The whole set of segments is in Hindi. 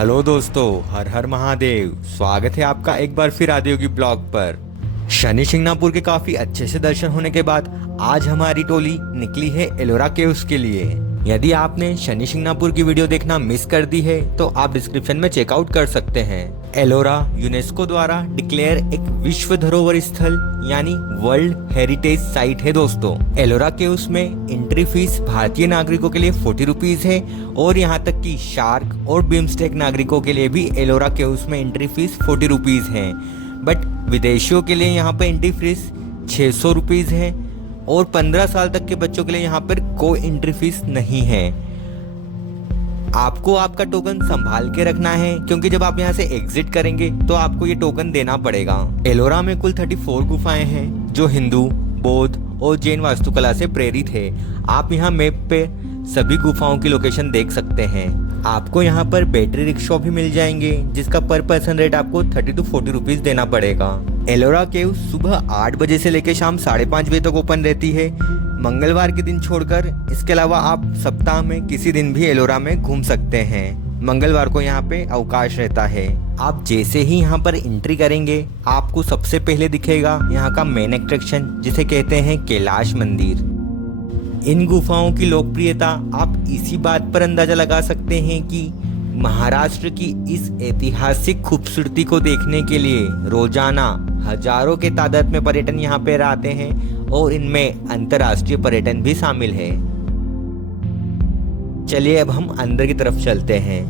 हेलो दोस्तों, हर हर महादेव। स्वागत है आपका एक बार फिर आदियोगी ब्लॉग पर। शनि शिंगणापुर के काफी अच्छे से दर्शन होने के बाद आज हमारी टोली निकली है एलोरा केव्स के लिए। यदि आपने शनि शिंगणापुर की वीडियो देखना मिस कर दी है तो आप डिस्क्रिप्शन में चेकआउट कर सकते हैं। एलोरा यूनेस्को द्वारा डिक्लेयर एक विश्व धरोहर स्थल यानी वर्ल्ड हेरिटेज साइट है दोस्तों। एलोरा केव्स में एंट्री फीस भारतीय नागरिकों के लिए 40 रुपीज है और यहाँ तक कि शार्क और बिम्स्टेक नागरिकों के लिए भी एलोरा केव्स में एंट्री फीस 40 रुपीज है। बट विदेशियों के लिए यहाँ पर एंट्री फीस 600 रुपीज है और 15 साल तक के बच्चों के लिए यहाँ पर कोई एंट्री फीस नहीं है। आपको आपका टोकन संभाल के रखना है क्योंकि जब आप यहाँ से एग्जिट करेंगे तो आपको ये टोकन देना पड़ेगा। एलोरा में कुल 34 गुफाएं हैं जो हिंदू, बौद्ध और जैन वास्तुकला से प्रेरित है। आप यहाँ मैप पे सभी गुफाओं की लोकेशन देख सकते हैं। आपको यहाँ पर बैटरी रिक्शा भी मिल जाएंगे जिसका पर पर्सन रेट आपको 30 to 40 रुपीज देना पड़ेगा। एलोरा केव सुबह 8 बजे से लेकर शाम 5:30 बजे तक ओपन रहती है, मंगलवार के दिन छोड़कर। इसके अलावा आप सप्ताह में किसी दिन भी एलोरा में घूम सकते हैं। मंगलवार को यहाँ पे अवकाश रहता है। आप जैसे ही यहाँ पर एंट्री करेंगे आपको सबसे पहले दिखेगा यहाँ का मेन अट्रैक्शन जिसे कहते हैं कैलाश मंदिर। इन गुफाओं की लोकप्रियता आप इसी बात पर अंदाजा लगा सकते हैं कि महाराष्ट्र की इस ऐतिहासिक खूबसूरती को देखने के लिए रोजाना हजारों के तादाद में पर्यटन यहाँ पर आते हैं और इनमें अंतर्राष्ट्रीय पर्यटन भी शामिल है। चलिए अब हम अंदर की तरफ चलते हैं।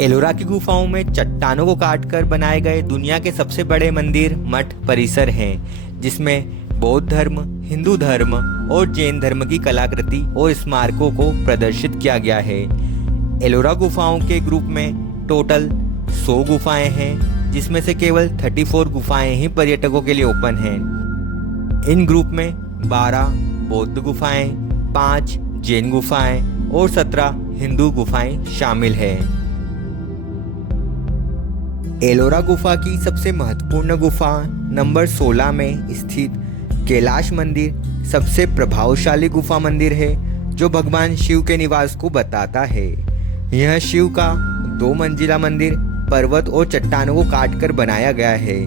एलोरा की गुफाओं में चट्टानों को काटकर बनाए गए दुनिया के सबसे बड़े मंदिर मठ परिसर हैं, जिसमें बौद्ध धर्म, हिंदू धर्म और जैन धर्म की कलाकृति और स्मारकों को प्रदर्शित किया गया है। एलोरा गुफाओं के ग्रुप में टोटल 100 गुफाएं हैं, जिसमें से केवल 34 गुफाएं ही पर्यटकों के लिए ओपन हैं। इन ग्रुप में 12 बौद्ध गुफाएं, 5 जैन गुफाएं और 17 हिंदू गुफाएं शामिल हैं। एलोरा गुफा की सबसे महत्वपूर्ण गुफा नंबर 16 में स्थित कैलाश मंदिर सबसे प्रभावशाली गुफा मंदिर है जो भगवान शिव के निवास को बताता है। यह शिव का 2 मंजिला मंदिर पर्वत और चट्टानों को काटकर बनाया गया है।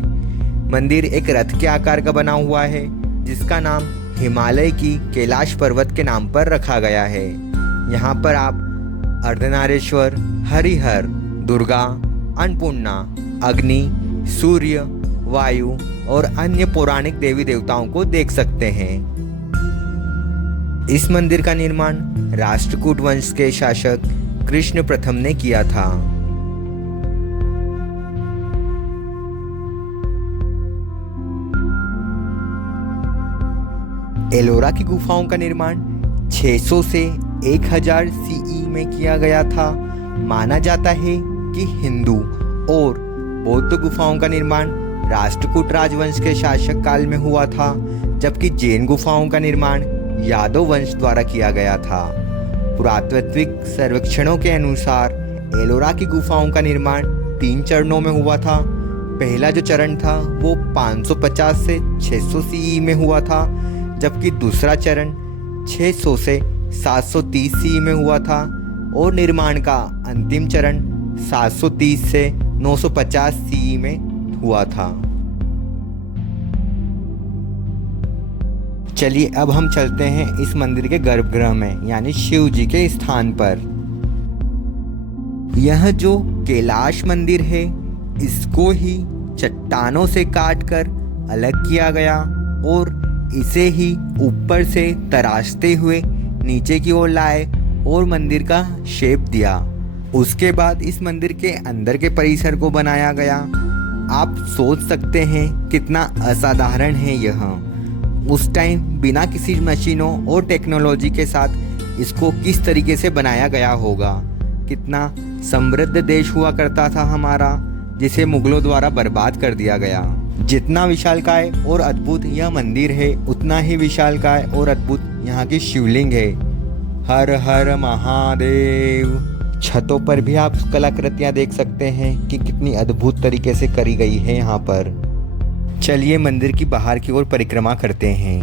मंदिर एक रथ के आकार का बना हुआ है जिसका नाम हिमालय की कैलाश पर्वत के नाम पर रखा गया है। यहाँ पर आप अर्धनारेश्वर, हरिहर, दुर्गा, अन्नपूर्णा, अग्नि, सूर्य, वायु और अन्य पौराणिक देवी देवताओं को देख सकते हैं। इस मंदिर का निर्माण राष्ट्रकूट वंश के शासक कृष्ण प्रथम ने किया था। एलोरा की गुफाओं का निर्माण 600 से 1000 सीई में किया गया था। माना जाता है कि हिंदू और बौद्ध गुफाओं का निर्माण राष्ट्रकूट राजवंश के शासक काल में हुआ था, जबकि जैन गुफाओं का निर्माण यादव वंश द्वारा किया गया था। पुरातात्विक सर्वेक्षणों के अनुसार एलोरा की गुफाओं का निर्माण 3 चरणों में हुआ था। पहला जो चरण था वो 550 से 600 सीई में हुआ था, जबकि दूसरा चरण 600 से 730 सीई में हुआ था और निर्माण का अंतिम चरण 730 से 950 सीई में हुआ था। चलिए अब हम चलते हैं इस मंदिर के गर्भगृह में यानी शिव जी के स्थान पर। यह जो कैलाश मंदिर है इसको ही चट्टानों से काटकर अलग किया गया और इसे ही ऊपर से तराशते हुए नीचे की ओर लाए और मंदिर का शेप दिया। उसके बाद इस मंदिर के अंदर के परिसर को बनाया गया। आप सोच सकते हैं कितना असाधारण है यह। उस टाइम बिना किसी मशीनों और टेक्नोलॉजी के साथ इसको किस तरीके से बनाया गया होगा। कितना समृद्ध देश हुआ करता था हमारा, जिसे मुगलों द्वारा बर्बाद कर दिया गया। जितना विशालकाय और अद्भुत यह मंदिर है उतना ही विशालकाय और अद्भुत यहाँ की शिवलिंग है। हर हर महादेव। छतों पर भी आप कलाकृतियां देख सकते हैं कि कितनी अद्भुत तरीके से करी गई है यहाँ पर। चलिए मंदिर की बाहर की ओर परिक्रमा करते हैं।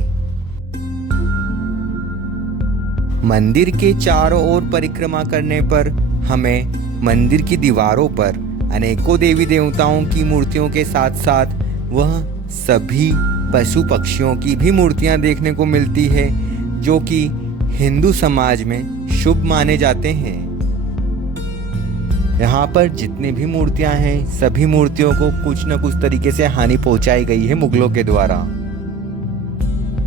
मंदिर के चारों ओर परिक्रमा करने पर हमें मंदिर की दीवारों पर अनेकों देवी देवताओं की मूर्तियों के साथ साथ वह सभी पशु पक्षियों की भी मूर्तियां देखने को मिलती है, जो कि हिंदू समाज में शुभ माने जाते हैं। यहाँ पर जितनी भी मूर्तियां हैं, सभी मूर्तियों को कुछ न कुछ तरीके से हानि पहुंचाई गई है मुगलों के द्वारा।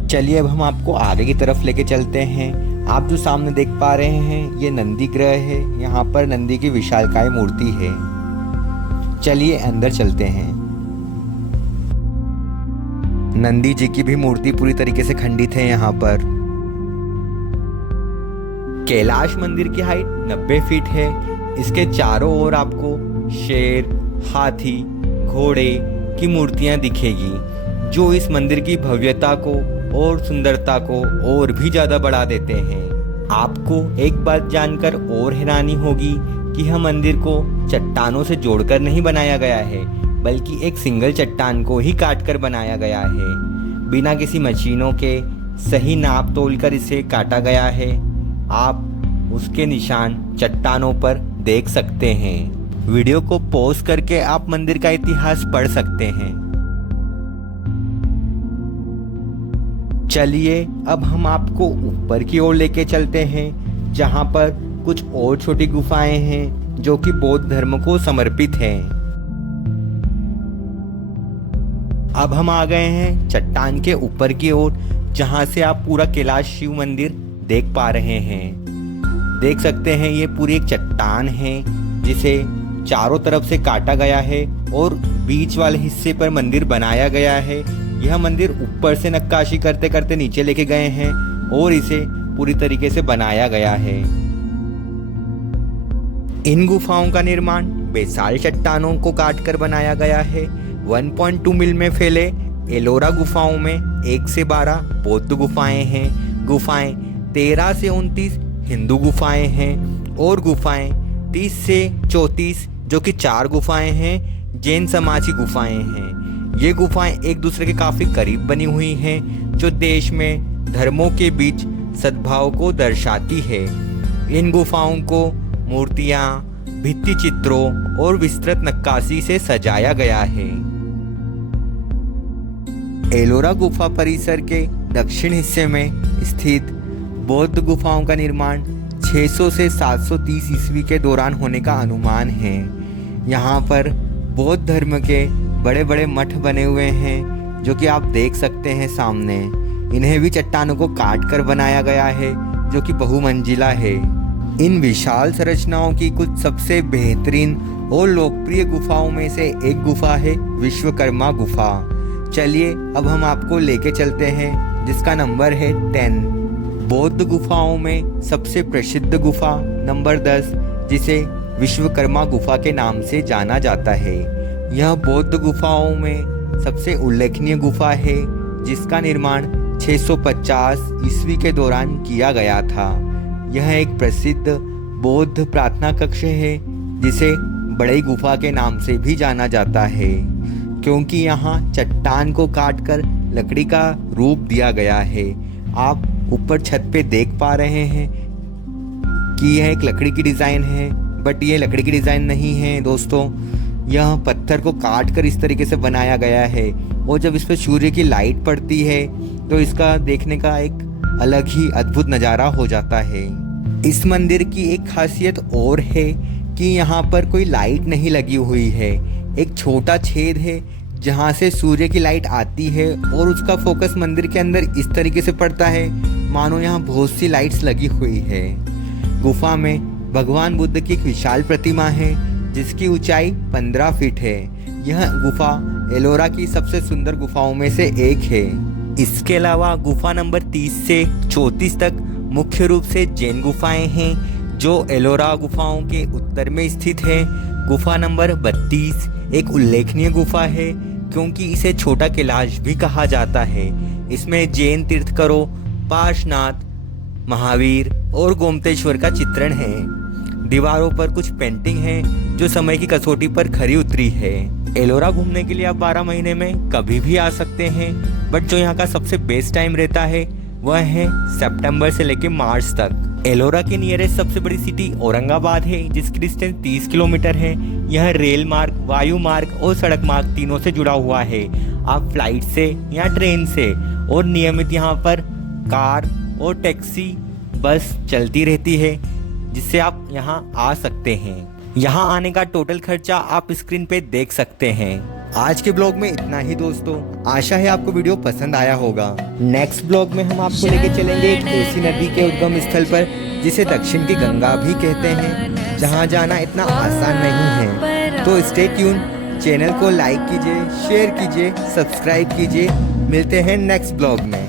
चलिए अब हम आपको आगे की तरफ लेके चलते हैं। आप जो सामने देख पा रहे हैं ये नंदी ग्रह है। यहाँ पर नंदी की विशालकाय मूर्ति है। चलिए अंदर चलते हैं। नंदी जी की भी मूर्ति पूरी तरीके से खंडित है। यहाँ पर कैलाश मंदिर की हाइट 90 फीट है। इसके चारों ओर आपको शेर, हाथी, घोड़े की मूर्तियां दिखेगी, जो इस मंदिर की भव्यता को और सुंदरता को और भी ज़्यादा बढ़ा देते हैं। आपको एक बात जानकर और हैरानी होगी कि यह मंदिर को चट्टानों से जोड़कर नहीं बनाया गया है, बल्कि एक सिंगल चट्टान को ही काटकर बनाया गया है। बिना किसी मशीनों के सही नाप तोल कर इसे काटा गया है। आप उसके निशान चट्टानों पर देख सकते हैं। वीडियो को पॉज करके आप मंदिर का इतिहास पढ़ सकते हैं। चलिए अब हम आपको ऊपर की ओर लेके चलते हैं, जहां पर कुछ और छोटी गुफाएं हैं जो कि बौद्ध धर्म को समर्पित हैं। अब हम आ गए हैं चट्टान के ऊपर की ओर, जहां से आप पूरा कैलाश शिव मंदिर देख पा रहे हैं। देख सकते हैं ये पूरी एक चट्टान है जिसे चारों तरफ से काटा गया है और बीच वाले हिस्से पर मंदिर बनाया गया है। यह मंदिर ऊपर से नक्काशी करते करते नीचे लेके गए हैं और इसे पूरी तरीके से बनाया गया है। इन गुफाओं का निर्माण बेसाल चट्टानों को काटकर बनाया गया है। 1.2 मील में फैले एलोरा गुफाओं में 1 से 12 बौद्ध गुफाएं हैं। गुफाएं 13 से 29 हिंदू गुफाएं हैं और गुफाएं 30 से 34 जो कि 4 गुफाएं हैं जैन समाज की गुफाएं हैं। ये गुफाएं एक दूसरे के काफी करीब बनी हुई हैं, जो देश में धर्मों के बीच सद्भाव को दर्शाती है। इन गुफाओं को मूर्तियां, भित्ति चित्रों और विस्तृत नक्काशी से सजाया गया है। एलोरा गुफा परिसर के दक्षिण हिस्से में स्थित बौद्ध गुफाओं का निर्माण 600 से 730 ईस्वी के दौरान होने का अनुमान है। यहाँ पर बौद्ध धर्म के बड़े बड़े मठ बने हुए हैं, जो कि आप देख सकते हैं सामने। इन्हें भी चट्टानों को काट कर बनाया गया है, जो कि बहुमंजिला है। इन विशाल संरचनाओं की कुछ सबसे बेहतरीन और लोकप्रिय गुफाओं में से एक गुफा है विश्वकर्मा गुफा। चलिए अब हम आपको लेके चलते हैं, जिसका नंबर है 10। बौद्ध गुफाओं में सबसे प्रसिद्ध गुफा नंबर 10, जिसे विश्वकर्मा गुफा के नाम से जाना जाता है। यह बौद्ध गुफाओं में सबसे उल्लेखनीय गुफा है, जिसका निर्माण 650 ईस्वी के दौरान किया गया था। यह एक प्रसिद्ध बौद्ध प्रार्थना कक्ष है, जिसे बड़ी गुफा के नाम से भी जाना जाता है, क्योंकि यहाँ चट्टान को काटकर लकड़ी का रूप दिया गया है। आप ऊपर छत पे देख पा रहे हैं कि यह एक लकड़ी की डिज़ाइन है, बट ये लकड़ी की डिज़ाइन नहीं है दोस्तों। यह पत्थर को काट कर इस तरीके से बनाया गया है, और जब इस पर सूर्य की लाइट पड़ती है तो इसका देखने का एक अलग ही अद्भुत नज़ारा हो जाता है। इस मंदिर की एक खासियत और है कि यहाँ पर कोई लाइट नहीं लगी हुई है। एक छोटा छेद है जहाँ से सूर्य की लाइट आती है और उसका फोकस मंदिर के अंदर इस तरीके से पड़ता है मानो यहाँ बहुत सी लाइट्स लगी हुई है। गुफा में भगवान बुद्ध की एक विशाल प्रतिमा है, जिसकी ऊंचाई 15 फीट है। यह गुफा एलोरा की सबसे सुंदर गुफाओं में से एक है। इसके अलावा गुफा नंबर 30 से 34 तक मुख्य रूप से जैन गुफाएं हैं, जो एलोरा गुफाओं के उत्तर में स्थित है। गुफा नंबर 32 एक उल्लेखनीय गुफा है, क्योंकि इसे छोटा कैलाश भी कहा जाता है। इसमें जैन तीर्थंकरों पार्श्वनाथ, महावीर और गोमतेश्वर का चित्रण है। दीवारों पर कुछ पेंटिंग है जो समय की कसौटी पर खरी उतरी है। एलोरा घूमने के लिए आप 12 महीने में कभी भी आ सकते हैं, बट जो यहाँ का सबसे बेस्ट टाइम रहता है वह है सितंबर से लेकर मार्च तक। एलोरा के नियरेस्ट सबसे बड़ी सिटी औरंगाबाद है, जिसकी डिस्टेंस 30 किलोमीटर है। यह रेल मार्ग, वायु मार्ग और सड़क मार्ग तीनों से जुड़ा हुआ है। आप फ्लाइट से या ट्रेन से और नियमित यहाँ पर कार और टैक्सी बस चलती रहती है, जिससे आप यहाँ आ सकते हैं। यहाँ आने का टोटल खर्चा आप स्क्रीन पे देख सकते हैं। आज के ब्लॉग में इतना ही दोस्तों, आशा है आपको वीडियो पसंद आया होगा। नेक्स्ट ब्लॉग में हम आपको लेके चलेंगे एक ऐसी नदी के उद्गम स्थल पर जिसे दक्षिण की गंगा भी कहते हैं, जहाँ जाना इतना आसान नहीं है। तो स्टे ट्यून, चैनल को लाइक कीजिए, शेयर कीजिए, सब्सक्राइब कीजिए। मिलते हैं नेक्स्ट ब्लॉग में।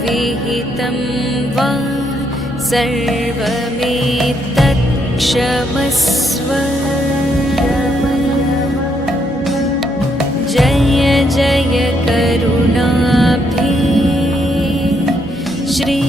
विहितं वा सर्वमेतत् क्षमस्व। जय जय करुणाब्धे श्री